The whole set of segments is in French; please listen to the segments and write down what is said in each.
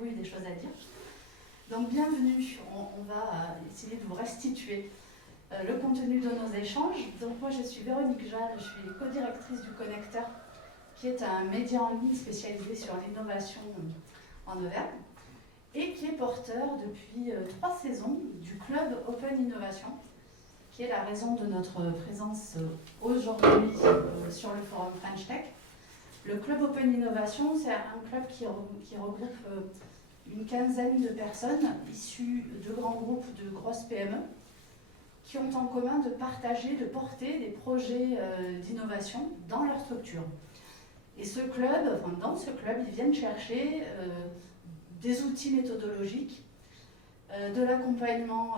toujours eu des choses à dire. Donc bienvenue, on va essayer de vous restituer le contenu de nos échanges. Donc moi je suis Véronique Jal, je suis co-directrice du Connecteur, qui est un média en ligne spécialisé sur l'innovation en Auvergne, et qui est porteur depuis 3 saisons du club Open Innovation, qui est la raison de notre présence aujourd'hui sur le forum French Tech. Le club Open Innovation, c'est un club qui regroupe une quinzaine de personnes issues de grands groupes, de grosses PME, qui ont en commun de partager, de porter des projets d'innovation dans leur structure. Et ce club, dans ce club, ils viennent chercher des outils méthodologiques, de l'accompagnement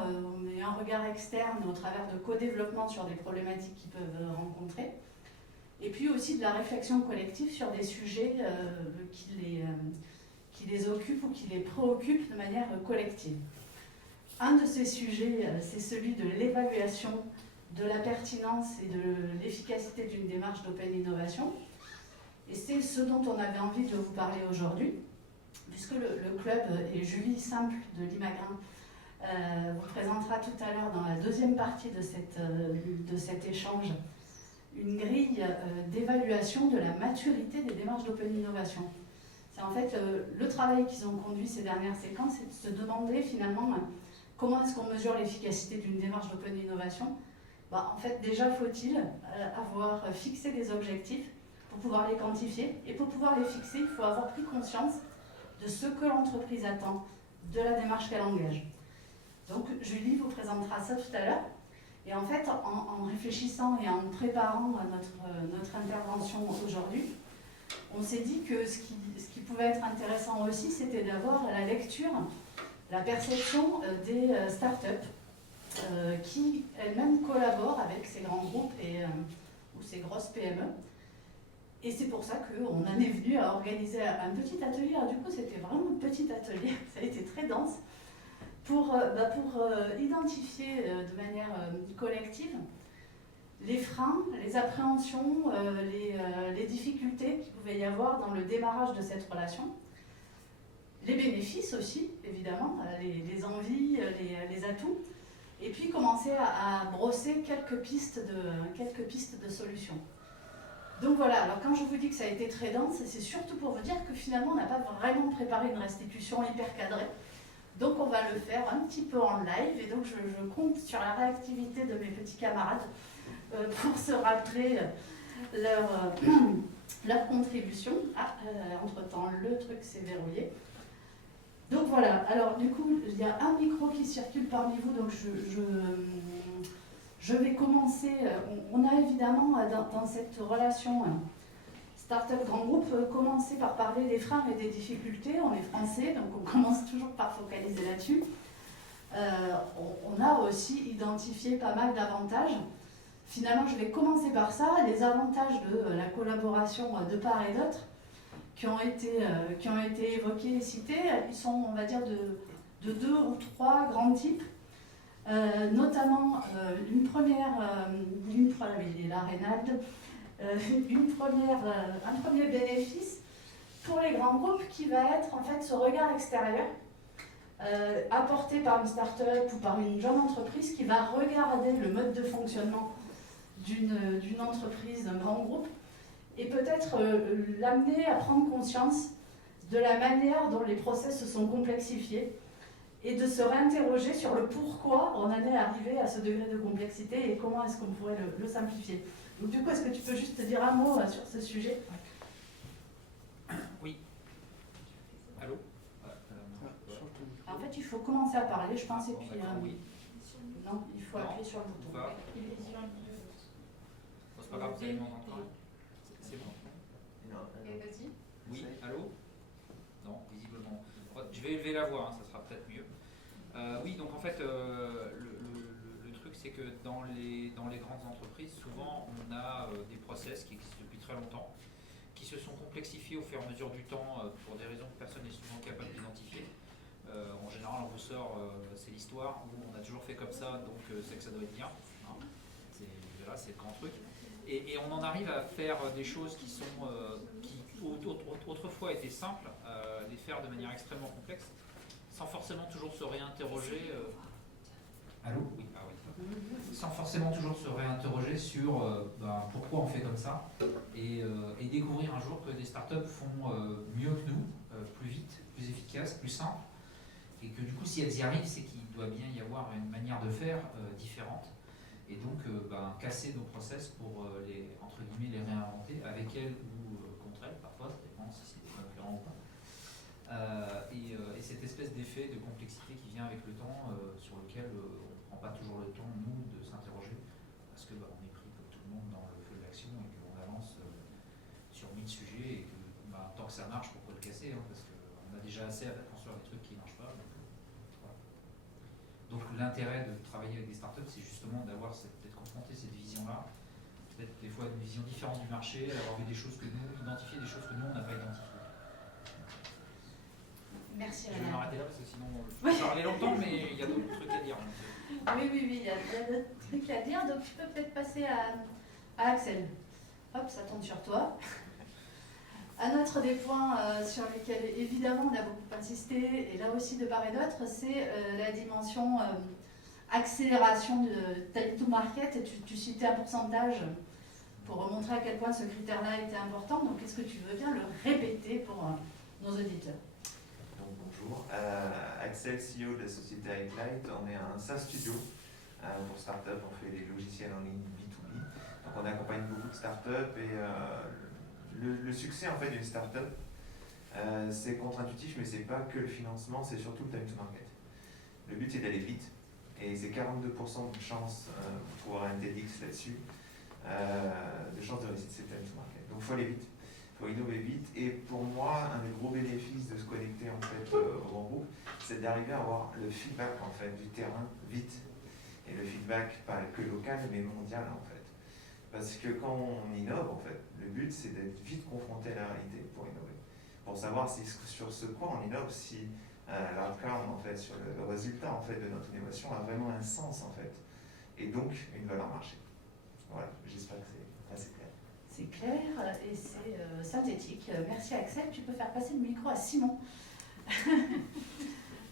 et un regard externe au travers de co-développement sur des problématiques qu'ils peuvent rencontrer, et puis aussi de la réflexion collective sur des sujets qui les occupent ou qui les préoccupent de manière collective. Un de ces sujets, c'est celui de l'évaluation de la pertinence et de l'efficacité d'une démarche d'open innovation. Et c'est ce dont on avait envie de vous parler aujourd'hui, puisque le club, et Julie Simple de l'Imagrin vous présentera tout à l'heure dans la deuxième partie de cet échange une grille d'évaluation de la maturité des démarches d'open innovation. C'est en fait le travail qu'ils ont conduit ces dernières séquences, c'est de se demander finalement comment est-ce qu'on mesure l'efficacité d'une démarche d'open innovation. En fait, déjà faut-il avoir fixé des objectifs pour pouvoir les quantifier, et pour pouvoir les fixer, il faut avoir pris conscience de ce que l'entreprise attend de la démarche qu'elle engage. Donc Julie vous présentera ça tout à l'heure. Et en fait, en réfléchissant et en préparant notre intervention aujourd'hui, on s'est dit que ce qui pouvait être intéressant aussi, c'était d'avoir la lecture, la perception des startups qui elles-mêmes collaborent avec ces grands groupes ou ces grosses PME. Et c'est pour ça qu'on en est venu à organiser un petit atelier. Alors du coup, c'était vraiment un petit atelier, ça a été très dense, pour identifier de manière collective les freins, les appréhensions, les difficultés qu'il pouvait y avoir dans le démarrage de cette relation, les bénéfices aussi, évidemment, les envies, les atouts, et puis commencer à brosser quelques pistes de solutions. Donc voilà, alors quand je vous dis que ça a été très dense, c'est surtout pour vous dire que finalement on n'a pas vraiment préparé une restitution hyper cadrée. Donc on va le faire un petit peu en live, et donc je compte sur la réactivité de mes petits camarades pour se rappeler leur contribution. Entre-temps, le truc s'est verrouillé. Donc voilà, alors du coup, il y a un micro qui circule parmi vous, donc je vais commencer. On a évidemment dans cette relation Start-up grand groupe commencé par parler des freins et des difficultés. On est français, donc on commence toujours par focaliser là-dessus. On a aussi identifié pas mal d'avantages. Finalement, je vais commencer par ça, les avantages de la collaboration de part et d'autre qui ont été évoqués et cités. Ils sont, on va dire, de 2 ou 3 grands types. Notamment une première, il est là, Reynald, un premier bénéfice pour les grands groupes qui va être en fait ce regard extérieur apporté par une start-up ou par une jeune entreprise qui va regarder le mode de fonctionnement d'une entreprise, d'un grand groupe, et peut-être l'amener à prendre conscience de la manière dont les process se sont complexifiés et de se réinterroger sur le pourquoi on en est arrivé à ce degré de complexité et comment est-ce qu'on pourrait le simplifier. Donc du coup, est-ce que tu peux juste dire un mot sur ce sujet ? Oui. Allô ? En fait, il faut commencer à parler, je pense, et puis... oui. Non, il faut appuyer sur le bouton. C'est pas grave, vous allez m'entendre. C'est bon. Vas-y. Oui, allô ? Non, visiblement. Je vais élever la voix, ça sera peut-être mieux. Oui, donc en fait, le truc, c'est que dans les grandes entreprises, souvent, on a des process qui existent depuis très longtemps, qui se sont complexifiés au fur et à mesure du temps pour des raisons que personne n'est souvent capable d'identifier. En général, on vous sort, c'est l'histoire, où on a toujours fait comme ça, donc c'est que ça doit être bien. Hein. C'est le grand truc. Et on en arrive à faire des choses qui autrefois étaient simples, les faire de manière extrêmement complexe, sans forcément toujours se réinterroger. Allô ? Oui, ah oui. Sans forcément toujours se réinterroger sur pourquoi on fait comme ça, et découvrir un jour que des startups font mieux que nous, plus vite, plus efficace, plus simple, et que du coup, si elles y arrivent, c'est qu'il doit bien y avoir une manière de faire différente. Et donc casser nos process pour entre guillemets, les réinventer avec elles ou contre elles, parfois, ça dépend si c'est des concurrents ou pas. Et cette espèce d'effet de complexité qui vient avec le temps, sur lequel on ne prend pas toujours le temps, nous, de s'interroger, parce que on est pris comme tout le monde dans le feu de l'action et qu'on avance sur 1000 sujets, et que tant que ça marche, pourquoi le casser, parce qu'on a déjà assez à construire des trucs qui ne marchent pas. Donc l'intérêt de travailler avec des startups, c'est justement d'être confronté à cette vision-là, peut-être des fois une vision différente du marché, d'avoir vu des choses que nous, identifier des choses que nous, on n'a pas identifiées. Merci. Je vais m'arrêter là parce que sinon je peux parler longtemps, mais il y a d'autres trucs à dire. Oui, il y a d'autres trucs à dire, donc tu peux peut-être passer à Axel. Hop, ça tombe sur toi. Un autre des points sur lesquels évidemment on a beaucoup insisté, et là aussi de part et d'autre, c'est la dimension accélération de time to market. Tu citais un pourcentage pour montrer à quel point ce critère-là était important, donc est-ce que tu veux bien le répéter pour nos auditeurs? Donc, bonjour, Axel, CEO de la société Highlight. On est un SaaS studio pour startups, on fait des logiciels en ligne B2B, donc on accompagne beaucoup de startups, et le succès en fait d'une startup, c'est contre-intuitif, mais c'est pas que le financement, c'est surtout le time to market. Le but c'est d'aller vite, et c'est 42% de chance pour un TEDx là-dessus, de chance de réussite, c'est le time to market. Donc il faut aller vite, il faut innover vite, et pour moi, un des gros bénéfices de se connecter en fait au grand groupe, c'est d'arriver à avoir le feedback en fait du terrain vite, et le feedback pas que local mais mondial en fait. Parce que quand on innove, en fait, le but c'est d'être vite confronté à la réalité pour innover. Pour savoir si sur ce quoi on innove, si l'outcome, en fait, sur le résultat en fait, de notre innovation a vraiment un sens en fait. Et donc une valeur marché. Voilà, j'espère que c'est assez clair. C'est clair et c'est synthétique. Merci Axel. Tu peux faire passer le micro à Simon.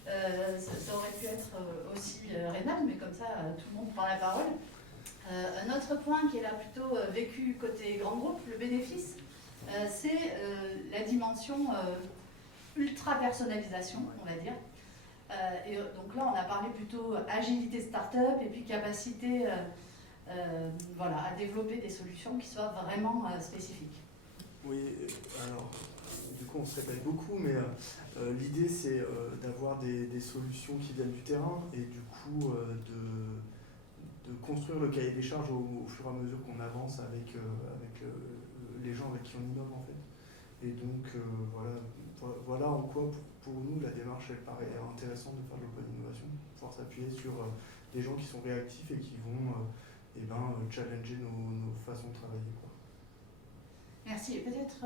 Ça aurait pu être aussi Rénal, mais comme ça tout le monde prend la parole. Un autre point qui est là plutôt vécu côté grand groupe, le bénéfice, c'est la dimension ultra personnalisation, on va dire. Et donc là, on a parlé plutôt agilité startup et puis capacité à développer des solutions qui soient vraiment spécifiques. Oui, alors du coup on se répète beaucoup, mais l'idée c'est d'avoir des solutions qui viennent du terrain et du coup de construire le cahier des charges au fur et à mesure qu'on avance avec les gens avec qui on innove en fait. Et donc voilà en quoi pour nous la démarche elle paraît intéressante de faire de l'open innovation, pouvoir s'appuyer sur des gens qui sont réactifs et qui vont challenger nos façons de travailler, quoi. Merci. Et peut-être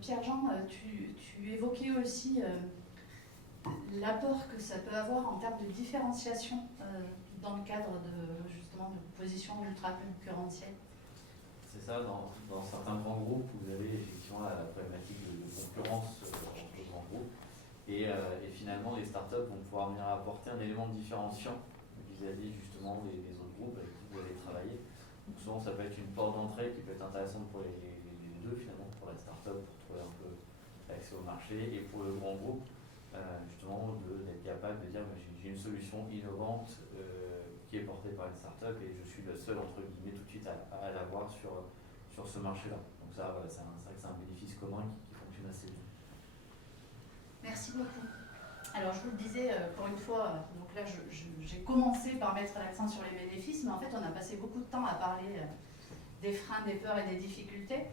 Pierre-Jean, tu évoquais aussi l'apport que ça peut avoir en termes de différenciation dans le cadre justement de position ultra concurrentielle. C'est ça, dans certains grands groupes, vous avez effectivement la problématique de concurrence entre grands groupes. Et finalement, les startups vont pouvoir venir apporter un élément de différenciant vis-à-vis justement des autres groupes avec qui vous allez travailler. Donc souvent, ça peut être une porte d'entrée qui peut être intéressante pour les deux finalement, pour la startup, pour trouver un peu l'accès au marché, et pour le grand groupe, justement d'être capable de dire j'ai une solution innovante qui est portée par une startup et je suis le seul entre guillemets tout de suite à l'avoir sur ce marché-là. Donc ça, voilà, c'est vrai que c'est un bénéfice commun qui fonctionne assez bien. Merci beaucoup. Alors je vous le disais, pour une fois, donc là j'ai commencé par mettre l'accent sur les bénéfices, mais en fait on a passé beaucoup de temps à parler des freins, des peurs et des difficultés.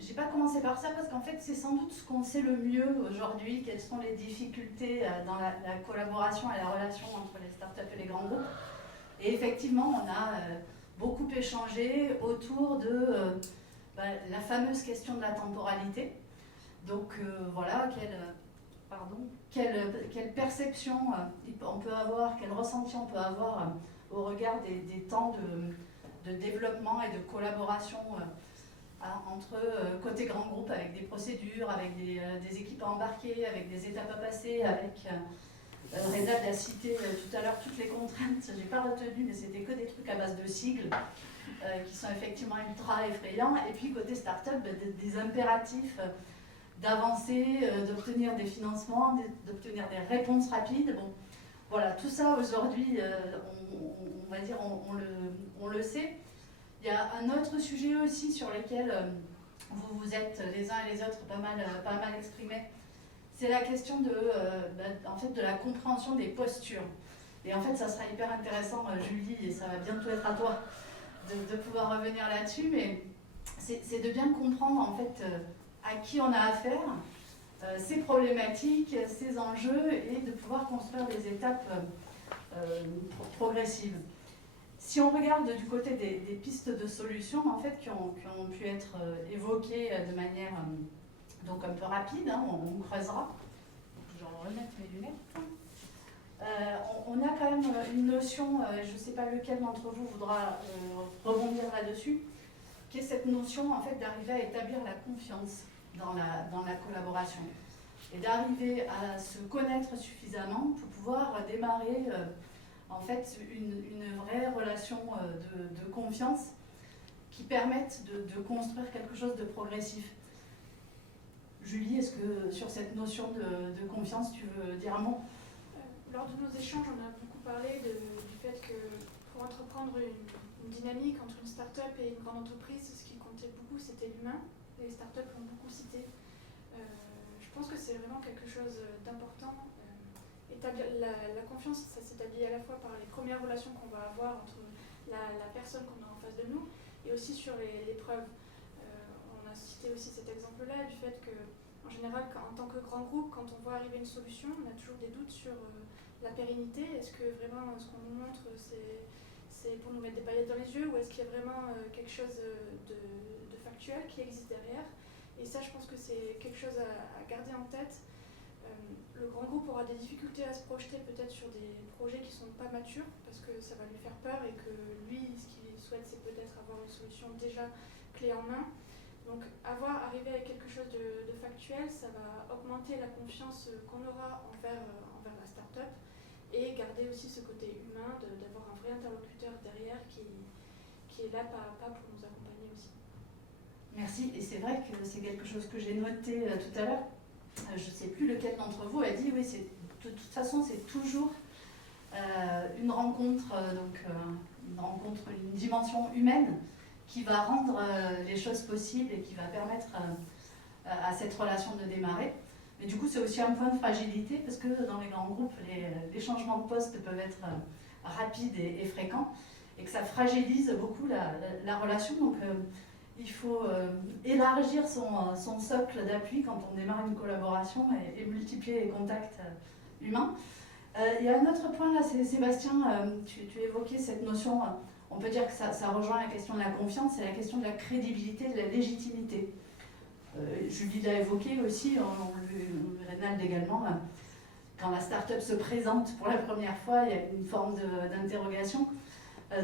J'ai pas commencé par ça parce qu'en fait c'est sans doute ce qu'on sait le mieux aujourd'hui, quelles sont les difficultés dans la collaboration et la relation entre les startups et les grands groupes. Et effectivement on a beaucoup échangé autour de la fameuse question de la temporalité. Donc voilà, quelle perception on peut avoir, quel ressenti on peut avoir au regard des temps de développement et de collaboration entre côté grand groupe avec des procédures, avec des équipes à embarquer, avec des étapes à passer, avec Reda l'a cité tout à l'heure, toutes les contraintes, je n'ai pas retenu, mais c'était que des trucs à base de sigles qui sont effectivement ultra effrayants. Et puis côté start-up, des impératifs d'avancer, d'obtenir des financements, d'obtenir des réponses rapides. Bon, voilà, tout ça aujourd'hui, on va dire, on le sait. Il y a un autre sujet aussi sur lequel vous vous êtes les uns et les autres pas mal exprimés. C'est la question en fait, de la compréhension des postures. Et en fait, ça sera hyper intéressant, Julie, et ça va bientôt être à toi de pouvoir revenir là-dessus, mais c'est de bien comprendre en fait à qui on a affaire, ses problématiques, ses enjeux, et de pouvoir construire des étapes progressives. Si on regarde du côté des pistes de solutions en fait, qui ont pu être évoquées de manière donc un peu rapide, hein, on creusera. Je vais remettre mes lunettes. On a quand même une notion, je ne sais pas lequel d'entre vous voudra rebondir là-dessus, qui est cette notion en fait, d'arriver à établir la confiance dans la collaboration et d'arriver à se connaître suffisamment pour pouvoir démarrer en fait une vraie relation de confiance qui permette de construire quelque chose de progressif. Julie, est-ce que sur cette notion de confiance, tu veux dire un mot ? Lors de nos échanges, on a beaucoup parlé du fait que pour entreprendre une dynamique entre une start-up et une grande entreprise, ce qui comptait beaucoup, c'était l'humain. Les start-up l'ont beaucoup cité. Je pense que c'est vraiment quelque chose d'important. Établir la confiance, ça s'établit à la fois par les premières relations qu'on va avoir entre la personne qu'on a en face de nous et aussi sur les preuves. On a cité aussi cet exemple-là du fait que, en général, en tant que grand groupe, quand on voit arriver une solution, on a toujours des doutes sur la pérennité. Est-ce que vraiment ce qu'on nous montre, c'est pour nous mettre des paillettes dans les yeux, ou est-ce qu'il y a vraiment quelque chose de factuel qui existe derrière? Et ça, je pense que c'est quelque chose à garder en tête. Le grand groupe aura des difficultés à se projeter peut-être sur des projets qui ne sont pas matures, parce que ça va lui faire peur et que lui, ce qu'il souhaite, c'est peut-être avoir une solution déjà clé en main. Donc arriver avec quelque chose de factuel, ça va augmenter la confiance qu'on aura envers la start-up et garder aussi ce côté humain d'avoir un vrai interlocuteur derrière qui est là pas à pas pour nous accompagner aussi. Merci, et c'est vrai que c'est quelque chose que j'ai noté tout à l'heure. Je ne sais plus lequel d'entre vous a dit, oui, de toute façon, c'est toujours une rencontre, une dimension humaine qui va rendre les choses possibles et qui va permettre à cette relation de démarrer. Mais du coup, c'est aussi un point de fragilité parce que dans les grands groupes, les changements de poste peuvent être rapides et fréquents et que ça fragilise beaucoup la relation. Donc, il faut élargir son socle d'appui quand on démarre une collaboration et multiplier les contacts humains. Il y a un autre point là, Sébastien, tu évoquais cette notion, on peut dire que ça rejoint la question de la confiance, c'est la question de la crédibilité, de la légitimité. Julie l'a évoqué aussi, Reynald également, quand la start-up se présente pour la première fois, il y a une forme d'interrogation.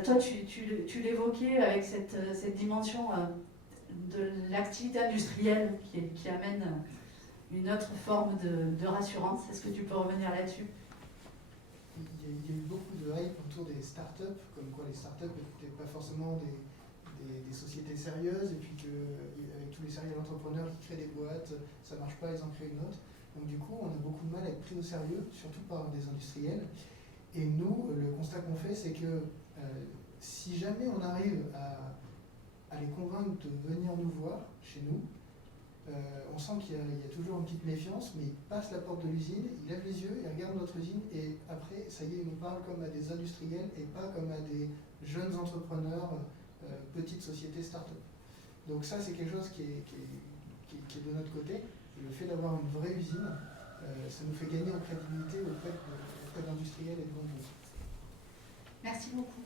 Toi, tu l'évoquais avec cette dimension de l'activité industrielle qui amène une autre forme de rassurance. Est-ce que tu peux revenir là-dessus ? Il y a eu beaucoup de hype autour des startups, comme quoi les startups n'étaient pas forcément des sociétés sérieuses, et puis qu'avec tous les sérieux entrepreneurs qui créent des boîtes, ça ne marche pas, ils en créent une autre. Donc du coup, on a beaucoup de mal à être pris au sérieux, surtout par des industriels. Et nous, le constat qu'on fait, c'est que si jamais on arrive à les convaincre de venir nous voir chez nous, on sent qu'il y a toujours une petite méfiance, mais ils passent la porte de l'usine, ils lèvent les yeux, ils regardent notre usine, et après, ça y est, ils nous parlent comme à des industriels et pas comme à des jeunes entrepreneurs, petites sociétés start-up. Donc ça, c'est quelque chose qui est de notre côté. Et le fait d'avoir une vraie usine, ça nous fait gagner en crédibilité auprès d'industriels et de grands groupes. Merci beaucoup.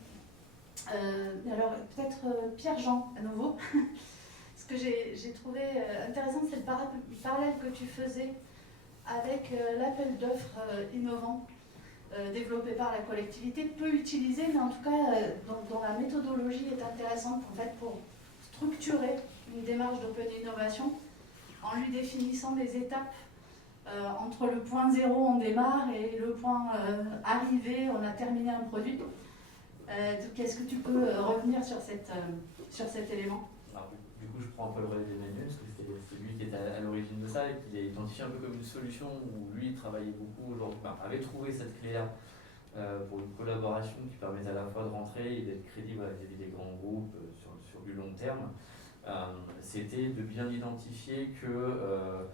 Alors, peut-être Pierre-Jean, à nouveau. Ce que j'ai trouvé intéressant, c'est le parallèle que tu faisais avec l'appel d'offres innovant développé par la collectivité, peu utilisé, mais en tout cas dont la méthodologie est intéressante en fait, pour structurer une démarche d'open innovation en lui définissant des étapes entre le point zéro, on démarre, et le point arrivé, on a terminé un produit. Est-ce que tu peux revenir sur cet élément? Alors, du coup, je prends un peu le relais d'Emmanuel, parce que c'était lui qui était à l'origine de ça et qui l'a identifié un peu comme une solution où lui il travaillait beaucoup, avait trouvé cette clé-là pour une collaboration qui permettait à la fois de rentrer et d'être crédible vis-à-vis des grands groupes sur du long terme. C'était de bien identifier que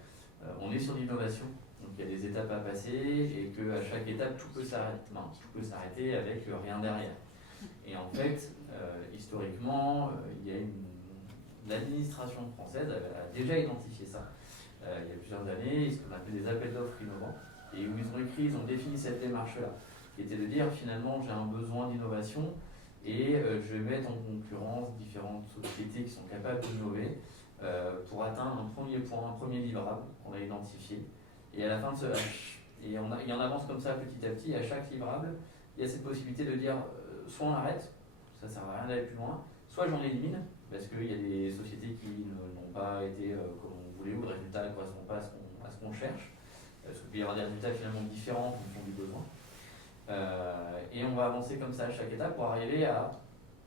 on est sur l'innovation, donc il y a des étapes à passer et qu'à chaque étape tout peut s'arrêter avec rien derrière. Et en fait, historiquement, l'administration française a déjà identifié ça il y a plusieurs années, ce qu'on appelle des appels d'offres innovants, et où ils ont défini cette démarche-là, qui était de dire finalement j'ai un besoin d'innovation et je vais mettre en concurrence différentes sociétés qui sont capables d'innover pour atteindre un premier point, un premier livrable qu'on a identifié. Et à la fin de et on avance comme ça petit à petit, à chaque livrable, il y a cette possibilité de dire soit on arrête, ça ne sert à rien d'aller plus loin, soit j'en élimine, parce qu'il y a des sociétés qui n'ont pas été comme on voulait, ou le résultat ne correspond pas à ce qu'on cherche, parce qu'il peut y avoir des résultats finalement différents en fonction du besoin. Et on va avancer comme ça à chaque étape pour arriver à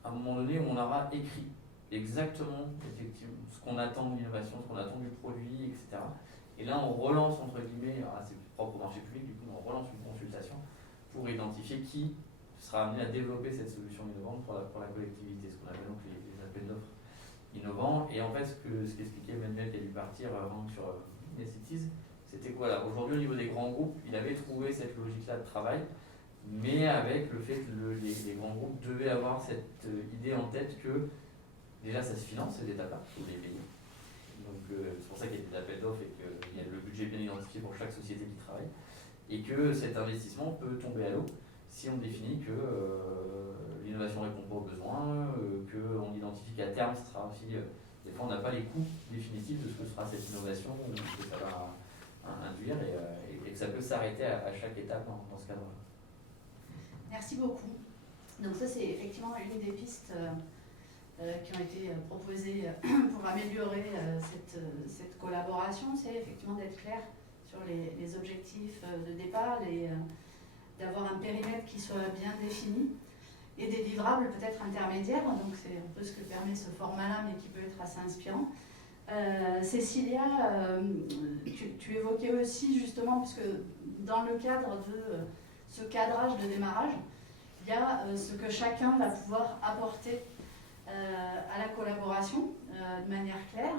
un moment donné où on aura écrit exactement effectivement ce qu'on attend de l'innovation, ce qu'on attend du produit, etc. Et là on relance entre guillemets, c'est propre au marché public, du coup on relance une consultation pour identifier qui sera amené à développer cette solution innovante pour la collectivité, ce qu'on appelle donc les appels d'offres innovants. Et en fait ce qu'expliquait Emmanuel qui a dû partir sur Necessities, c'était que voilà, aujourd'hui au niveau des grands groupes, il avait trouvé cette logique-là de travail, mais avec le fait que les grands groupes devaient avoir cette idée en tête que déjà ça se finance, ces étapes-là, il faut les payer. Donc c'est pour ça qu'il y a des appels d'offres et qu'il y a le budget bien identifié pour chaque société qui travaille, et que cet investissement peut tomber à l'eau si on définit que l'innovation ne répond pas aux besoins, qu'on identifie qu'à terme, ce sera aussi, des fois on n'a pas les coûts définitifs de ce que sera cette innovation, ou ce que ça va induire, et que ça peut s'arrêter à chaque étape dans ce cadre-là. Merci beaucoup. Donc ça, c'est effectivement une des pistes qui ont été proposées pour améliorer cette collaboration. C'est effectivement d'être clair sur les objectifs de départ, d'avoir un périmètre qui soit bien défini et des livrables peut-être intermédiaires. Donc c'est un peu ce que permet ce format-là, mais qui peut être assez inspirant. Cécilia, tu évoquais aussi justement, puisque dans le cadre de ce cadrage de démarrage, il y a ce que chacun va pouvoir apporter à la collaboration de manière claire,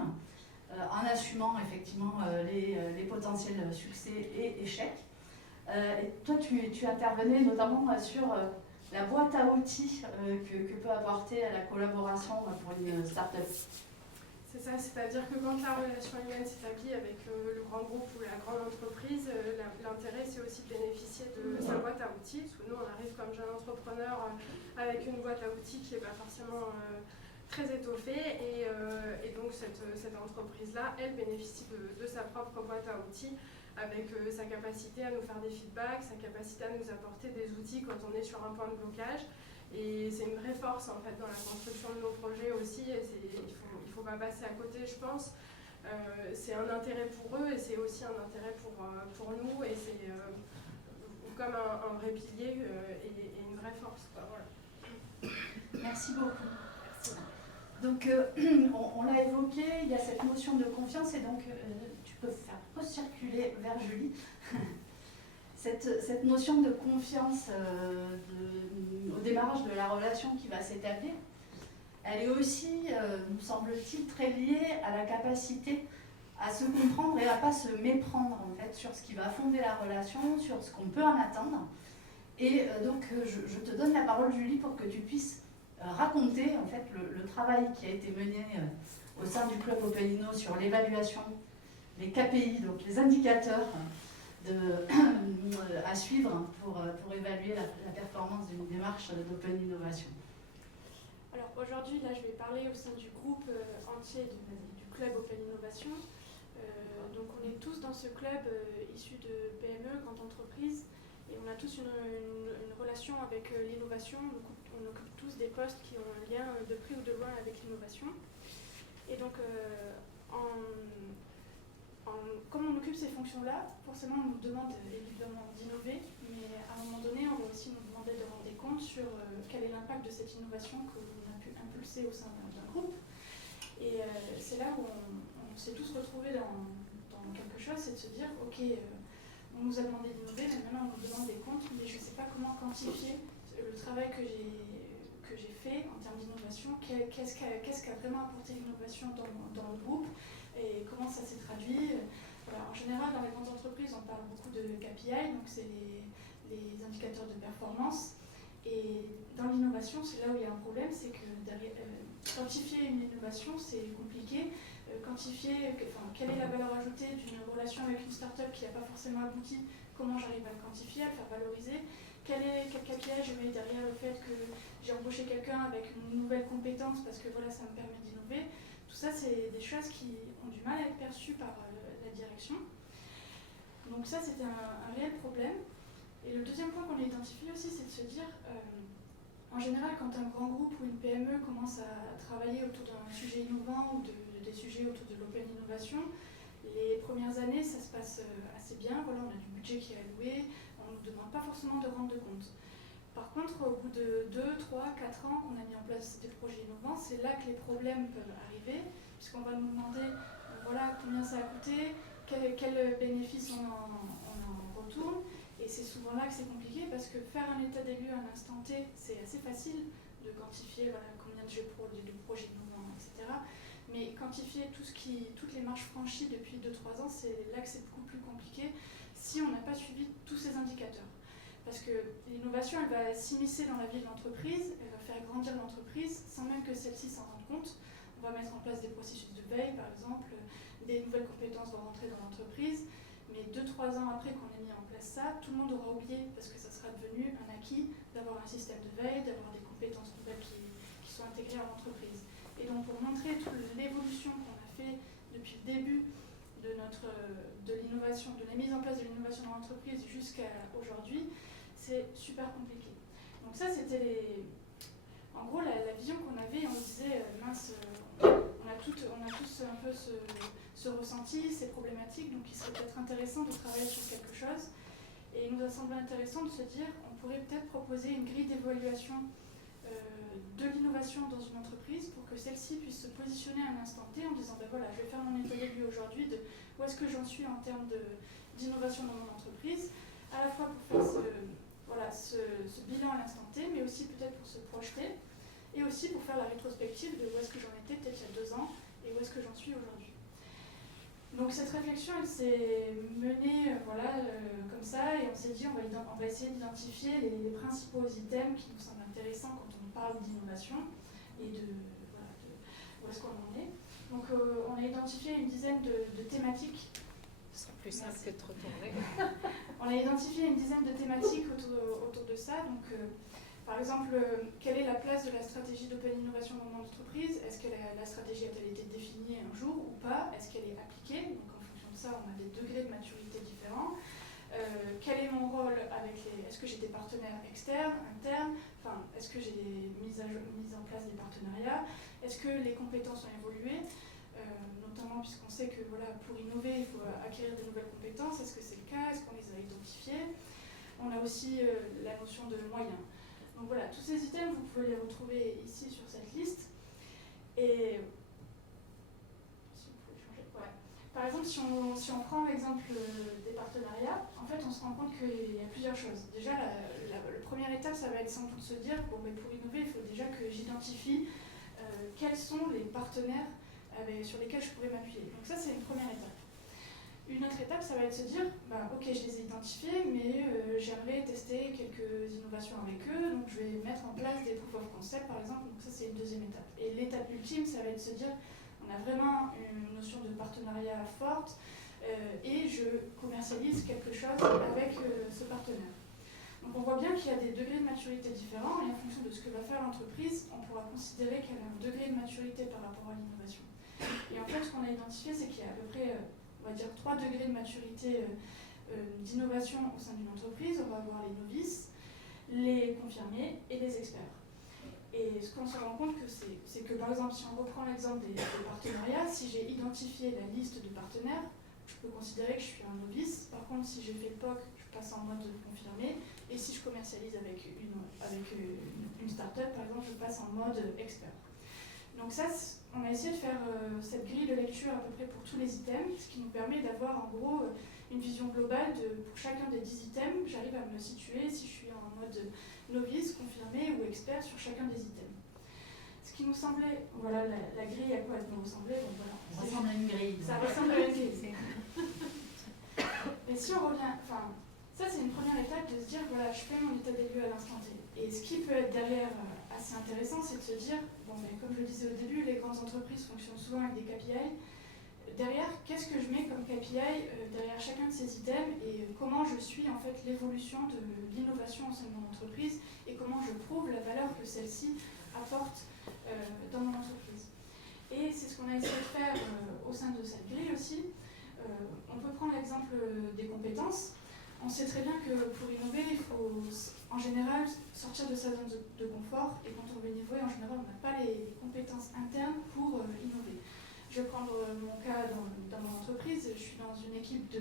en assumant effectivement les potentiels succès et échecs. Et toi, tu intervenais notamment sur la boîte à outils que peut apporter la collaboration pour une start-up. C'est ça, c'est-à-dire que quand la relation humaine s'établit avec le grand groupe ou la grande entreprise, l'intérêt c'est aussi de bénéficier de sa boîte à outils, parce que nous on arrive comme jeune entrepreneur avec une boîte à outils qui n'est pas forcément très étoffée, et donc cette entreprise-là, elle bénéficie de sa propre boîte à outils, avec sa capacité à nous faire des feedbacks, sa capacité à nous apporter des outils quand on est sur un point de blocage. Et c'est une vraie force en fait dans la construction de nos projets aussi, et il faut pas passer à côté, je pense. C'est un intérêt pour eux et c'est aussi un intérêt pour nous, et c'est comme un vrai pilier et une vraie force, quoi. Voilà. Merci beaucoup. Merci. Donc on l'a évoqué, il y a cette notion de confiance, et donc tu peux faire recirculer vers Julie. Cette notion de confiance au démarrage de la relation qui va s'établir, elle est aussi, nous semble-t-il, très liée à la capacité à se comprendre et à ne pas se méprendre en fait, sur ce qui va fonder la relation, sur ce qu'on peut en attendre. Et donc je te donne la parole, Julie, pour que tu puisses raconter en fait, le travail qui a été mené au sein du Club OpenInno sur l'évaluation, les KPI, donc les indicateurs à suivre pour évaluer la performance d'une démarche d'open innovation. Alors aujourd'hui, là, je vais parler au sein du groupe entier du club Open Innovation. Donc on est tous dans ce club issus de PME, grandes entreprises, et on a tous une relation avec l'innovation. On occupe tous des postes qui ont un lien de près ou de loin avec l'innovation. Et donc, comme on occupe ces fonctions-là, forcément on nous demande évidemment d'innover, mais à un moment donné, on va aussi nous demander de rendre des comptes sur quel est l'impact de cette innovation que l'on a pu impulser au sein d'un groupe. Et c'est là où on s'est tous retrouvés dans quelque chose, c'est de se dire, ok, on nous a demandé d'innover, mais maintenant on nous demande des comptes, mais je ne sais pas comment quantifier le travail que j'ai fait en termes d'innovation, qu'est-ce qu'a vraiment apporté l'innovation dans le groupe, et comment ça s'est traduit. Voilà. En général, dans les grandes entreprises, on parle beaucoup de KPI, donc c'est les indicateurs de performance. Et dans l'innovation, c'est là où il y a un problème, c'est que quantifier une innovation, c'est compliqué. Quantifier, quelle est la valeur ajoutée d'une relation avec une start-up qui n'a pas forcément abouti, comment j'arrive à le quantifier, à le faire valoriser. Quel KPI je mets derrière le fait que j'ai embauché quelqu'un avec une nouvelle compétence parce que voilà, ça me permet d'innover. Tout ça, c'est des choses qui ont du mal à être perçues par la direction. Donc ça, c'était un réel problème. Et le deuxième point qu'on a identifié aussi, c'est de se dire, en général, quand un grand groupe ou une PME commence à travailler autour d'un sujet innovant ou des sujets autour de l'open innovation, les premières années, ça se passe assez bien. Voilà, on a du budget qui est alloué, on ne nous demande pas forcément de rendre de compte. Par contre, au bout de 2, 3, 4 ans qu'on a mis en place des projets innovants, c'est là que les problèmes peuvent arriver, puisqu'on va nous demander voilà, combien ça a coûté, quel bénéfice on en retourne. Et c'est souvent là que c'est compliqué, parce que faire un état des lieux à un instant T, c'est assez facile de quantifier voilà, combien de projets innovants, etc. Mais quantifier toutes les marches franchies depuis 2-3 ans, c'est là que c'est beaucoup plus compliqué si on n'a pas suivi tous ces indicateurs. Parce que l'innovation, elle va s'immiscer dans la vie de l'entreprise, elle va faire grandir l'entreprise sans même que celle-ci s'en rende compte. On va mettre en place des processus de veille, par exemple, des nouvelles compétences vont rentrer dans l'entreprise, mais 2-3 ans après qu'on ait mis en place ça, tout le monde aura oublié, parce que ça sera devenu un acquis d'avoir un système de veille, d'avoir des compétences nouvelles qui sont intégrées à l'entreprise. Et donc pour montrer toute l'évolution qu'on a fait depuis le début de l'innovation, de la mise en place de l'innovation dans l'entreprise jusqu'à aujourd'hui, c'est super compliqué. Donc ça, c'était en gros la vision qu'on avait. On se disait, mince, on a tous un peu ce ressenti, ces problématiques, donc il serait peut-être intéressant de travailler sur quelque chose. Et il nous a semblé intéressant de se dire, on pourrait peut-être proposer une grille d'évaluation de l'innovation dans une entreprise pour que celle-ci puisse se positionner à un instant T en disant, ben voilà, je vais faire mon état des lieux aujourd'hui de où est-ce que j'en suis en termes d'innovation dans mon entreprise, à la fois pour faire ce bilan à l'instant T, mais aussi peut-être pour se projeter, et aussi pour faire la rétrospective de où est-ce que j'en étais peut-être il y a 2 ans et où est-ce que j'en suis aujourd'hui. Donc cette réflexion, elle s'est menée comme ça, et on s'est dit on va essayer d'identifier les principaux items qui nous semblent intéressants quand on parle d'innovation et de où est-ce qu'on en est. Donc on a identifié une dizaine de thématiques. Ce sera plus simple que de retourner. On a identifié une dizaine de thématiques autour de ça. Donc, par exemple, quelle est la place de la stratégie d'open innovation dans mon entreprise? Est-ce que la stratégie a-t-elle été définie un jour ou pas? Est-ce qu'elle est appliquée? Donc, en fonction de ça, on a des degrés de maturité différents. Quel est mon rôle avec est-ce que j'ai des partenaires externes, internes? Enfin, est-ce que j'ai mis en place des partenariats? Est-ce que les compétences ont évolué? Notamment puisqu'on sait que pour innover, il faut acquérir de nouvelles compétences. Est-ce que c'est le cas? Est-ce qu'on les a identifiées? On a aussi la notion de moyens. Donc voilà, tous ces items, vous pouvez les retrouver ici sur cette liste. Et si vous pouvez changer. Ouais. Par exemple, si on prend l'exemple des partenariats, en fait, on se rend compte qu'il y a plusieurs choses. Déjà, la première étape, ça va être sans doute de se dire, bon, mais pour innover, il faut déjà que j'identifie quels sont les partenaires sur lesquels je pourrais m'appuyer. Donc ça, c'est une première étape. Une autre étape, ça va être de se dire, ok, je les ai identifiés, mais j'aimerais tester quelques innovations avec eux, donc je vais mettre en place des proof of concept, par exemple. Donc ça, c'est une deuxième étape. Et l'étape ultime, ça va être de se dire, on a vraiment une notion de partenariat forte, et je commercialise quelque chose avec ce partenaire. Donc on voit bien qu'il y a des degrés de maturité différents, et en fonction de ce que va faire l'entreprise, on pourra considérer qu'elle a un degré de maturité par rapport à l'innovation. Et en fait, ce qu'on a identifié, c'est qu'il y a à peu près, on va dire, 3 degrés de maturité d'innovation au sein d'une entreprise. On va avoir les novices, les confirmés et les experts. Et ce qu'on se rend compte, c'est que par exemple, si on reprend l'exemple des partenariats, si j'ai identifié la liste de partenaires, je peux considérer que je suis un novice. Par contre, si j'ai fait le POC, je passe en mode confirmé. Et si je commercialise avec une start-up, par exemple, je passe en mode expert. Donc ça, on a essayé de faire cette grille de lecture à peu près pour tous les items, ce qui nous permet d'avoir en gros une vision globale pour chacun des 10 items. J'arrive à me situer si je suis en mode novice, confirmé ou expert sur chacun des items. Ce qui nous semblait, voilà la grille à quoi elle nous ressemblait. Donc voilà, Ça ressemble à une grille. Ça ressemble à une grille. Mais si on revient, enfin, ça c'est une première étape de se dire, voilà, je fais mon état des lieux à l'instant T. Et ce qui peut être derrière assez intéressant, c'est de se dire, bon, mais comme je le disais au début, les grandes entreprises fonctionnent souvent avec des KPI. Derrière, qu'est-ce que je mets comme KPI derrière chacun de ces items et comment je suis en fait l'évolution de l'innovation au sein de mon entreprise et comment je prouve la valeur que celle-ci apporte dans mon entreprise. Et c'est ce qu'on a essayé de faire au sein de cette grille aussi. On peut prendre l'exemple des compétences. On sait très bien que pour innover, il faut en général sortir de sa zone de confort et quand on veut innover, en général, on n'a pas les compétences internes pour innover. Je vais prendre mon cas dans mon entreprise. Je suis dans une équipe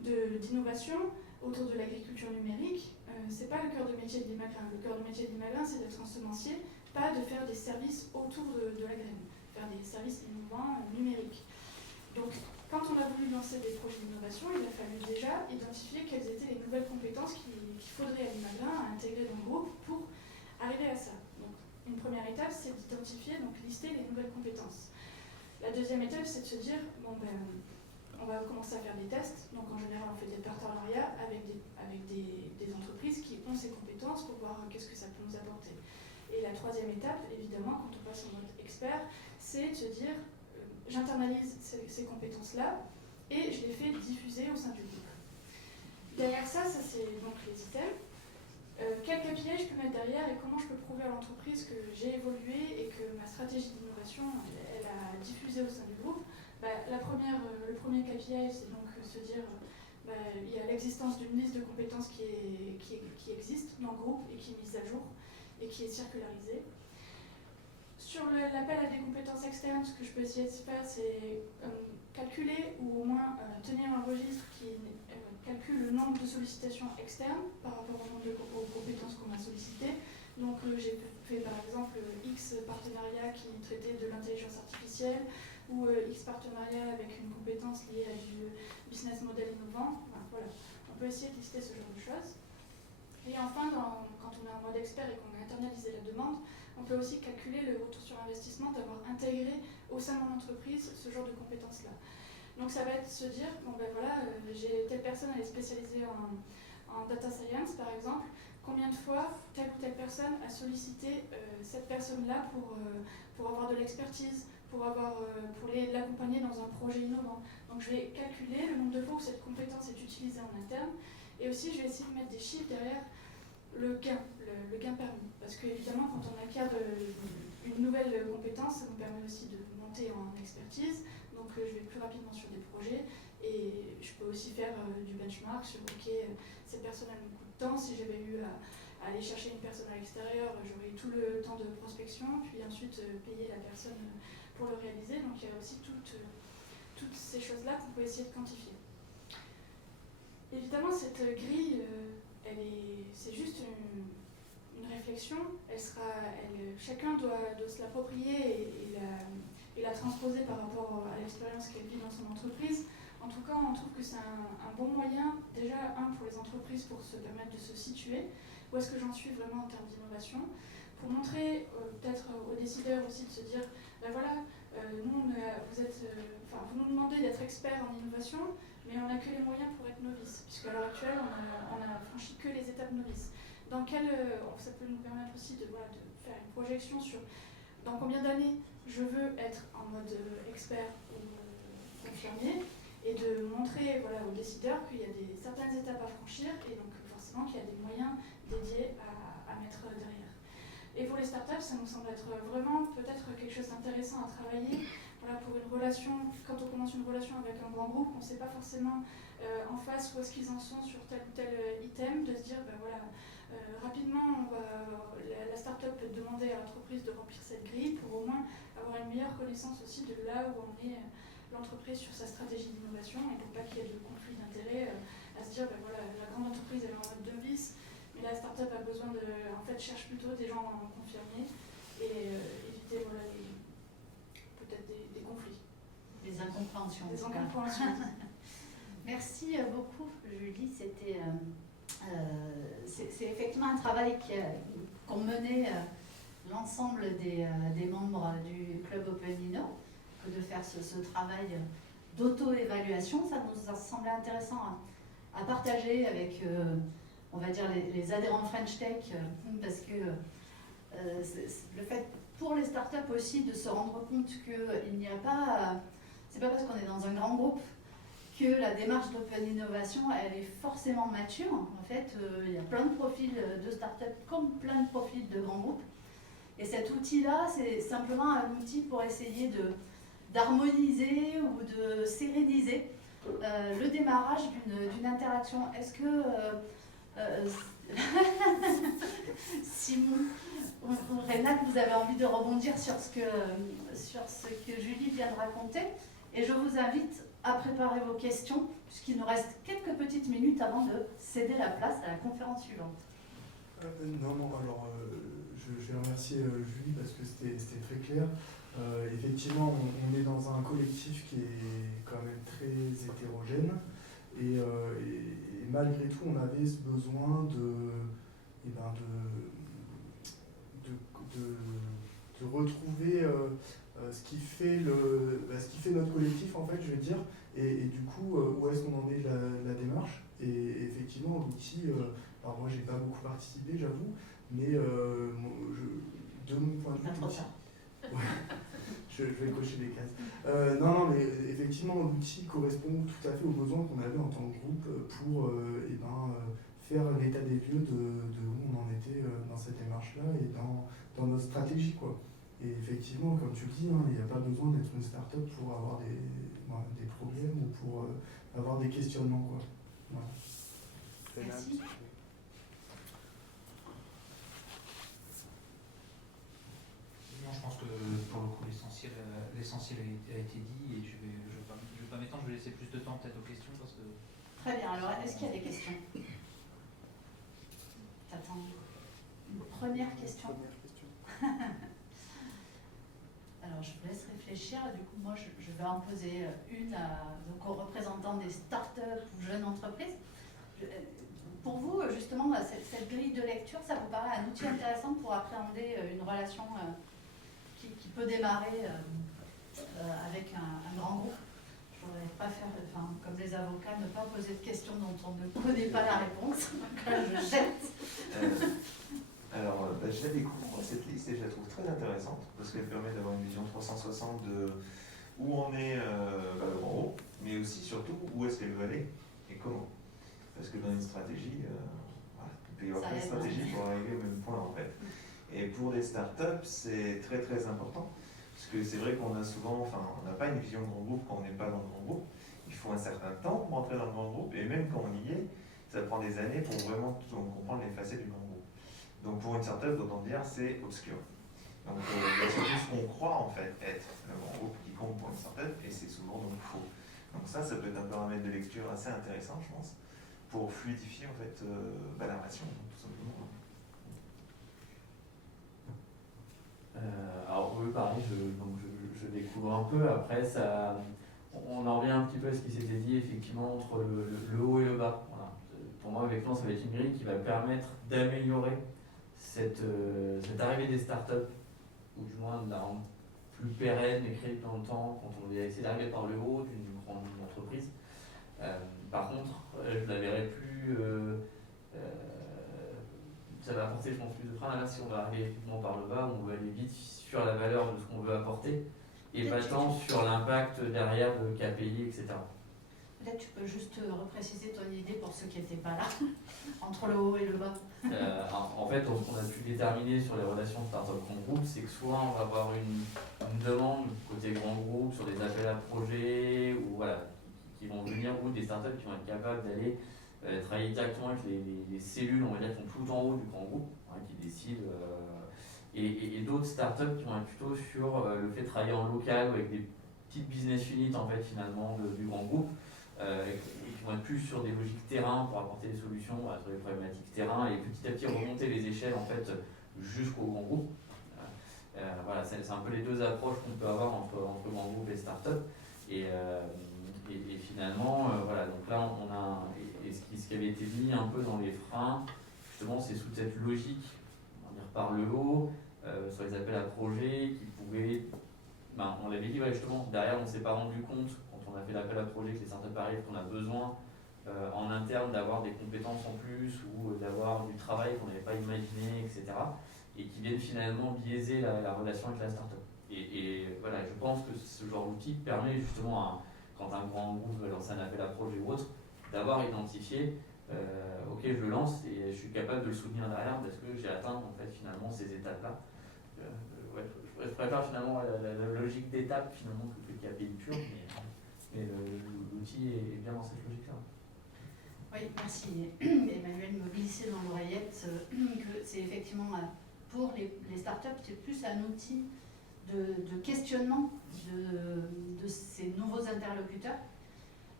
d'innovation autour de l'agriculture numérique. Ce n'est pas le cœur de métier de l'Imagrain. Le cœur de métier de l'Imagrain, c'est d'être un semencier, pas de faire des services autour de la graine, faire des services innovants numériques. Donc, quand on a voulu lancer des projets d'innovation, il a fallu déjà identifier quelles étaient les nouvelles compétences qu'il faudrait à l'Imagrain à intégrer dans le groupe pour arriver à ça. Donc, une première étape, c'est d'identifier, donc lister les nouvelles compétences. La deuxième étape, c'est de se dire, bon ben, on va commencer à faire des tests. Donc en général, on fait des partenariats avec des entreprises qui ont ces compétences pour voir qu'est-ce que ça peut nous apporter. Et la troisième étape, évidemment, quand on passe en mode expert, c'est de se dire, j'internalise ces compétences-là et je les fais diffuser au sein du groupe. Derrière ça c'est donc les items. Quel KPI je peux mettre derrière et comment je peux prouver à l'entreprise que j'ai évolué et que ma stratégie d'innovation elle a diffusé au sein du groupe. Le premier KPI, c'est donc se dire il y a l'existence d'une liste de compétences qui existe dans le groupe et qui est mise à jour et qui est circularisée. Sur l'appel à des compétences externes, ce que je peux essayer de faire, c'est calculer ou au moins tenir un registre qui calcule le nombre de sollicitations externes par rapport au nombre aux compétences qu'on a sollicitées. Donc j'ai fait par exemple X partenariats qui traitaient de l'intelligence artificielle ou X partenariats avec une compétence liée à du business model innovant. Enfin, voilà. On peut essayer de lister ce genre de choses. Et enfin, quand on est en mode expert et qu'on a internalisé la demande, on peut aussi calculer le retour sur investissement d'avoir intégré au sein de mon entreprise ce genre de compétences-là. Donc ça va être se dire, bon ben voilà, telle personne elle est spécialisée en data science par exemple, combien de fois telle ou telle personne a sollicité cette personne-là pour avoir de l'expertise, pour l'accompagner dans un projet innovant. Donc je vais calculer le nombre de fois où cette compétence est utilisée en interne et aussi je vais essayer de mettre des chiffres derrière le gain permis. Parce qu'évidemment quand on acquiert une nouvelle compétence, ça nous permet aussi de monter en expertise. Donc je vais plus rapidement sur des projets et je peux aussi faire du benchmark sur ok, cette personne a beaucoup de temps, si j'avais eu à aller chercher une personne à l'extérieur, j'aurais eu tout le temps de prospection, puis ensuite payer la personne pour le réaliser. Donc il y a aussi toutes ces choses-là qu'on peut essayer de quantifier. Évidemment cette grille, c'est juste une réflexion, chacun doit se l'approprier et la transposer par rapport à l'expérience qu'elle vit dans son entreprise. En tout cas, on trouve que c'est un bon moyen, déjà, pour les entreprises pour se permettre de se situer, où est-ce que j'en suis vraiment en termes d'innovation, pour montrer peut-être aux décideurs aussi de se dire, ben voilà, vous nous demandez d'être expert en innovation, mais on n'a que les moyens pour être novice, puisqu'à l'heure actuelle, on a franchi que les étapes novices. Ça peut nous permettre aussi de faire une projection sur dans combien d'années je veux être en mode expert ou confirmé et de montrer aux décideurs qu'il y a certaines étapes à franchir et donc forcément qu'il y a des moyens dédiés à mettre derrière. Et pour les startups, ça nous semble être vraiment peut-être quelque chose d'intéressant à travailler. Pour une relation, quand on commence une relation avec un grand groupe, on ne sait pas forcément en face où est-ce qu'ils en sont sur tel ou tel item, de se dire Rapidement, la start-up peut demander à l'entreprise de remplir cette grille pour au moins avoir une meilleure connaissance aussi de là où en est l'entreprise sur sa stratégie d'innovation et pour pas qu'il y ait de conflit d'intérêts à se dire, ben voilà, la grande entreprise elle est en mode 2 bis, mais la start-up a besoin cherche plutôt des gens confirmés et éviter voilà, peut-être des conflits. Des incompréhensions. Des incompréhensions. Merci beaucoup Julie, c'est effectivement un travail qu'ont mené l'ensemble des membres du club OpenInno, que de faire ce travail d'auto-évaluation. Ça nous a semblé intéressant à partager avec, on va dire, les adhérents French Tech, parce que le fait pour les startups aussi de se rendre compte qu'il n'y a pas, c'est pas parce qu'on est dans un grand groupe que la démarche d'open innovation, elle est forcément mature. En fait, il y a plein de profils de startups comme plein de profils de grands groupes. Et cet outil-là, c'est simplement un outil pour essayer d'harmoniser ou de séréniser le démarrage d'une interaction. Est-ce que Simon ou Renate, vous avez envie de rebondir sur ce que Julie vient de raconter? Et je vous invite à préparer vos questions, puisqu'il nous reste quelques petites minutes avant de céder la place à la conférence suivante. Alors je vais remercier Julie parce que c'était très clair. Effectivement, on est dans un collectif qui est quand même très hétérogène et malgré tout, on avait ce besoin de retrouver ce qui fait notre collectif, en fait, je vais dire, et du coup, où est-ce qu'on en est de la démarche. Et effectivement, l'outil, alors moi, j'ai pas beaucoup participé, j'avoue, mais de mon point de vue, l'outil... Je vais cocher des cases. Non, mais effectivement, l'outil correspond tout à fait aux besoins qu'on avait en tant que groupe pour faire l'état des lieux de où on en était dans cette démarche-là et dans notre stratégie, quoi. Et effectivement, comme tu le dis, il n'y a pas besoin d'être une start-up pour avoir des problèmes ou pour avoir des questionnements, quoi. Voilà. Merci. Je pense que pour le coup l'essentiel a été dit et je vais pas m'étendre, je vais laisser plus de temps peut-être aux questions parce que... Très bien, alors est-ce qu'il y a des questions? J'attends une première question. Alors je vous laisse réfléchir, du coup moi je vais en poser une donc aux représentants des startups ou jeunes entreprises. Pour vous, justement, cette grille de lecture, ça vous paraît un outil intéressant pour appréhender une relation qui peut démarrer avec un grand groupe? Je ne voudrais pas faire, comme les avocats, ne pas poser de questions dont on ne connaît pas la réponse. Donc là, je jette. Alors, je la découvre, cette liste, et je la trouve très intéressante, parce qu'elle permet d'avoir une vision 360 de où on est le grand groupe, mais aussi, surtout, où est-ce qu'elle veut aller et comment. Parce que dans une stratégie, il peut y avoir plein de stratégies pour arriver au même point, en fait. Et pour les startups, c'est très très important, parce que c'est vrai qu'on a souvent, on n'a pas une vision grand groupe quand on n'est pas dans le grand groupe. Il faut un certain temps pour entrer dans le grand groupe, et même quand on y est, ça prend des années pour vraiment comprendre les facettes du grand groupe. Donc pour une startup, autant dire, c'est obscur. Donc il y a surtout ce qu'on croit en fait être le grand groupe qui compte pour une startup, et c'est souvent donc faux. Donc ça peut être un paramètre de lecture assez intéressant, je pense, pour fluidifier en fait la relation, tout simplement. Alors oui, pareil, je découvre un peu. Après, on en revient un petit peu à ce qui s'était dit effectivement entre le haut et le bas. Voilà. Pour moi, effectivement, ça va être une grille qui va permettre d'améliorer cette arrivée des startups, ou du moins de la rendre plus pérenne, écrite dans le temps, quand on va essayer d'arriver par le haut d'une grande entreprise. Par contre, je la verrai plus... ça va apporter, je pense, plus de frein. Là, si on va arriver effectivement par le bas, on va aller vite sur la valeur de ce qu'on veut apporter, et pas tant sur l'impact derrière de KPI, etc. Peut-être tu peux juste repréciser ton idée pour ceux qui n'étaient pas là, entre le haut et le bas. En fait, ce qu'on a pu déterminer sur les relations startup-grand groupe, c'est que soit on va avoir une demande côté grand groupe sur des appels à projets, ou voilà, qui vont venir, ou des startups qui vont être capables d'aller travailler directement avec les cellules, on va dire, qui sont tout en haut du grand groupe, hein, qui décident, et d'autres startups qui vont être plutôt sur le fait de travailler en local avec des petites business units en fait finalement du grand groupe, et qui vont être plus sur des logiques terrain pour apporter des solutions sur les problématiques terrain et petit à petit remonter les échelles en fait jusqu'au grand groupe. Voilà, c'est un peu les deux approches qu'on peut avoir entre grand groupe et start-up. Et finalement, voilà, donc là on a, ce qui avait été mis un peu dans les freins, justement c'est sous cette logique, on va dire par le haut, sur les appels à projets qui pouvaient, on l'avait dit, ouais, justement, derrière on ne s'est pas rendu compte, quand on a fait l'appel à projet que les startups arrivent, qu'on a besoin en interne d'avoir des compétences en plus ou d'avoir du travail qu'on n'avait pas imaginé, etc. Et qui viennent finalement biaiser la relation avec la startup. Et voilà, je pense que ce genre d'outil permet justement, quand un grand groupe veut lancer un appel à projet ou autre, d'avoir identifié, ok, je le lance et je suis capable de le soutenir derrière parce que j'ai atteint en fait finalement ces étapes-là. Ouais, je préfère finalement la logique d'étape finalement que le KPI pur, mais l'outil est bien dans cette logique-là. Oui, merci. Emmanuel me glissait dans l'oreillette que c'est effectivement pour les startups, c'est plus un outil de questionnement de ces nouveaux interlocuteurs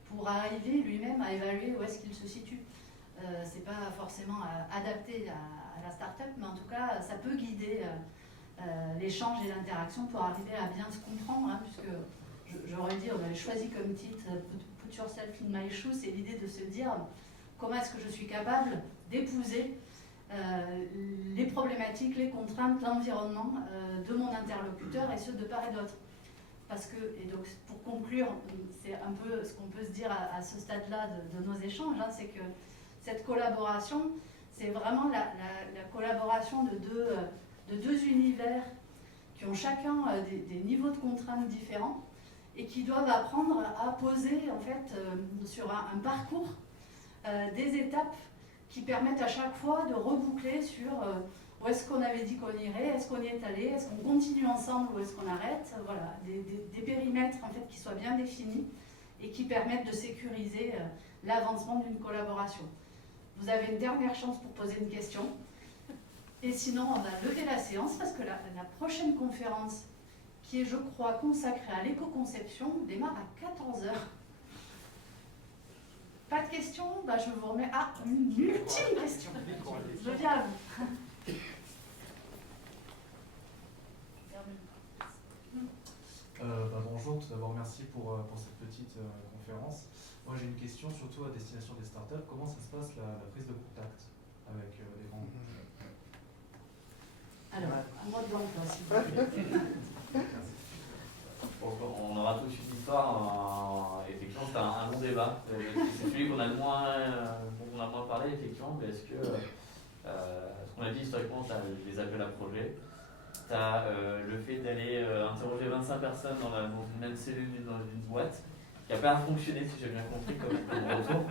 pour arriver lui-même à évaluer où est-ce qu'il se situe. C'est pas forcément adapté à la startup, mais en tout cas, ça peut guider l'échange et l'interaction pour arriver à bien se comprendre, hein, puisque j'aurais dit, on avait choisi comme titre Put yourself in my shoes, c'est l'idée de se dire comment est-ce que je suis capable d'épouser les problématiques, les contraintes, l'environnement de mon interlocuteur et ceux de part et d'autre. Parce que, et donc pour conclure, c'est un peu ce qu'on peut se dire à ce stade-là de nos échanges, hein, c'est que cette collaboration, c'est vraiment la collaboration de deux univers qui ont chacun des niveaux de contraintes différents et qui doivent apprendre à poser en fait sur un parcours des étapes qui permettent à chaque fois de reboucler sur où est-ce qu'on avait dit qu'on irait, est-ce qu'on y est allé, est-ce qu'on continue ensemble ou est-ce qu'on arrête, voilà, des périmètres en fait qui soient bien définis et qui permettent de sécuriser l'avancement d'une collaboration. Vous avez une dernière chance pour poser une question et sinon on va lever la séance parce que la prochaine conférence qui est je crois consacrée à l'éco-conception démarre à 14h. Pas de questions? Je vous remets à une ultime question. Je viens à vous. Bonjour, tout d'abord merci pour cette petite conférence. Moi j'ai une question surtout à destination des startups. Comment ça se passe la prise de contact avec les grands groupes? Alors, à moi de l'emploi, s'il vous plaît. On aura toute une histoire, effectivement c'est un long débat, c'est celui qu'on a le moins, dont on a moins parlé effectivement, parce que ce qu'on a dit historiquement, tu as les appels à projet, tu as le fait d'aller interroger 25 personnes dans une même cellule d'une boîte, qui n'a pas fonctionné si j'ai bien compris comme retour,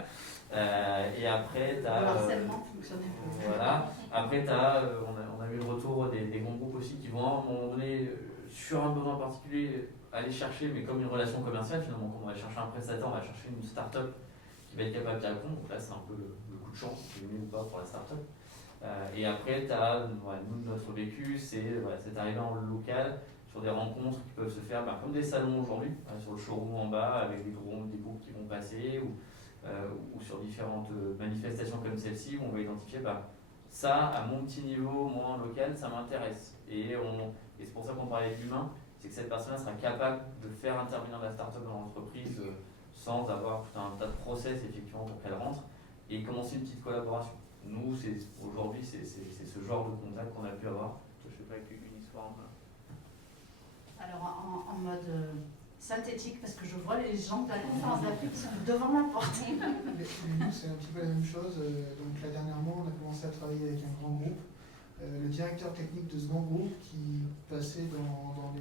et après tu as... Le harcèlement fonctionnait plus. Voilà, après tu as, on a eu le retour des grands groupes aussi qui vont à un moment donné, sur un besoin particulier, aller chercher, mais comme une relation commerciale finalement, quand on va chercher un prestataire, on va chercher une start-up qui va être capable d'y répondre, donc là c'est un peu le coup de chance, si ou pas pour la start-up. Et après, tu as, nous, notre vécu, c'est arrivé en local, sur des rencontres qui peuvent se faire comme des salons aujourd'hui, sur le showroom en bas, avec des groupes qui vont passer, ou sur différentes manifestations comme celle-ci, où on va identifier, ça, à mon petit niveau, moi, local, ça m'intéresse. Et c'est pour ça qu'on parlait d'humain, c'est que cette personne-là sera capable de faire intervenir la start-up dans l'entreprise sans avoir tout un tas de process effectivement pour qu'elle rentre et commencer une petite collaboration. Nous, aujourd'hui, c'est ce genre de contact qu'on a pu avoir. Je ne sais pas avec une histoire en main. Alors en mode synthétique, parce que je vois les gens de la conférence d'appui qui sont devant la porte. Nous, c'est un petit peu la même chose. Donc là, dernièrement, on a commencé à travailler avec un grand groupe. Le directeur technique de ce grand groupe qui passait dans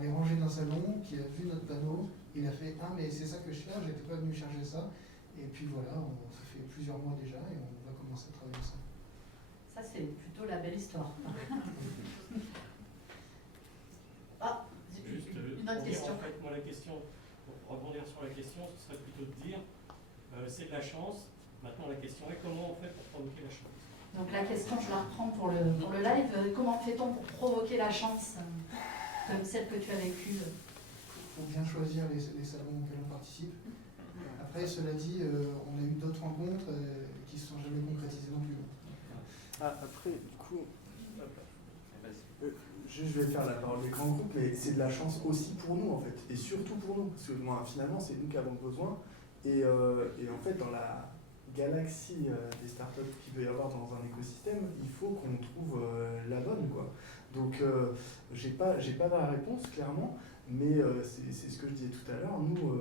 les rangées d'un salon, qui a vu notre panneau, il a fait « Ah, mais c'est ça que je cherche, j'étais pas venu chercher ça ». Et puis voilà, ça fait plusieurs mois déjà et on va commencer à travailler ça. Ça, c'est plutôt la belle histoire. Juste une autre question. En fait, moi, la question, pour rebondir sur la question, ce serait plutôt de dire c'est de la chance, Maintenant, la question est comment on fait pour provoquer la chance? Donc la question, je la reprends pour le live. Comment fait-on pour provoquer la chance, comme celle que tu as vécue? Il faut bien choisir les salons auxquels on participe. Après, cela dit, on a eu d'autres rencontres qui ne se sont jamais concrétisées non plus. Après, du coup, juste je vais faire la parole des grands groupes, mais c'est de la chance aussi pour nous en fait, et surtout pour nous, parce que moi, finalement c'est nous qui avons besoin, et en fait dans la galaxie des startups qu'il peut y avoir dans un écosystème, il faut qu'on trouve la bonne quoi. Donc j'ai pas la réponse clairement, mais c'est ce que je disais tout à l'heure, nous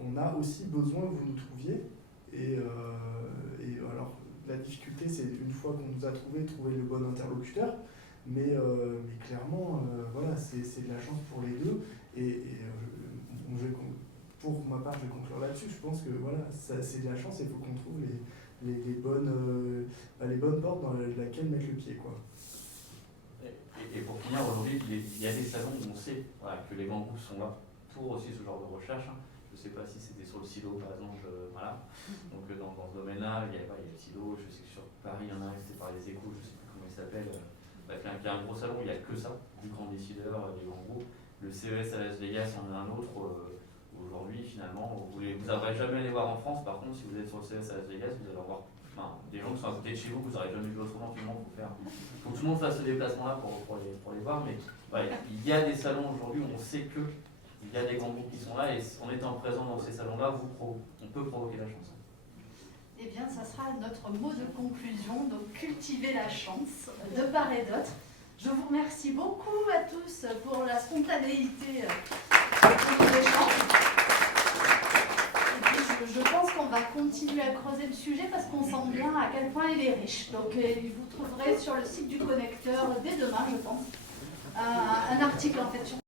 on a aussi besoin que vous nous trouviez, et alors la difficulté c'est une fois qu'on nous a trouver le bon interlocuteur, mais clairement voilà, c'est de la chance pour les deux, pour ma part je vais conclure là-dessus, je pense que voilà, c'est de la chance et il faut qu'on trouve les bonnes portes dans lesquelles mettre le pied quoi. Et pour finir, aujourd'hui, il y a des salons où on sait voilà, que les grands groupes sont là pour aussi ce genre de recherche. Je ne sais pas si c'était sur le silo par exemple, voilà. Donc dans ce domaine-là, il y a le silo, je sais que sur Paris, il y en a un, c'était par les échos, je ne sais plus comment il s'appelle. Bref, il y a un gros salon, il n'y a que ça, du grand décideur, des grands groupes. Le CES à Las Vegas, il y en a un autre. Aujourd'hui, finalement, vous n'aurez jamais aller voir en France. Par contre, si vous êtes sur le CES à Las Vegas, vous allez avoir des gens qui sont à côté de chez vous que vous n'aurez jamais vu autrement. Il faut que tout le monde fasse ce déplacement-là pour les voir. Mais ouais, il y a des salons aujourd'hui où on sait qu'il y a des grands groupes qui sont là. Et en étant présent dans ces salons-là, on peut provoquer la chance. Eh bien, ça sera notre mot de conclusion, donc cultiver la chance de part et d'autre. Je vous remercie beaucoup à tous pour la spontanéité de nos échanges. Et puis, je pense qu'on va continuer à creuser le sujet parce qu'on sent bien à quel point il est riche. Donc, vous trouverez sur le site du Connecteur dès demain, je pense, un article en fait sur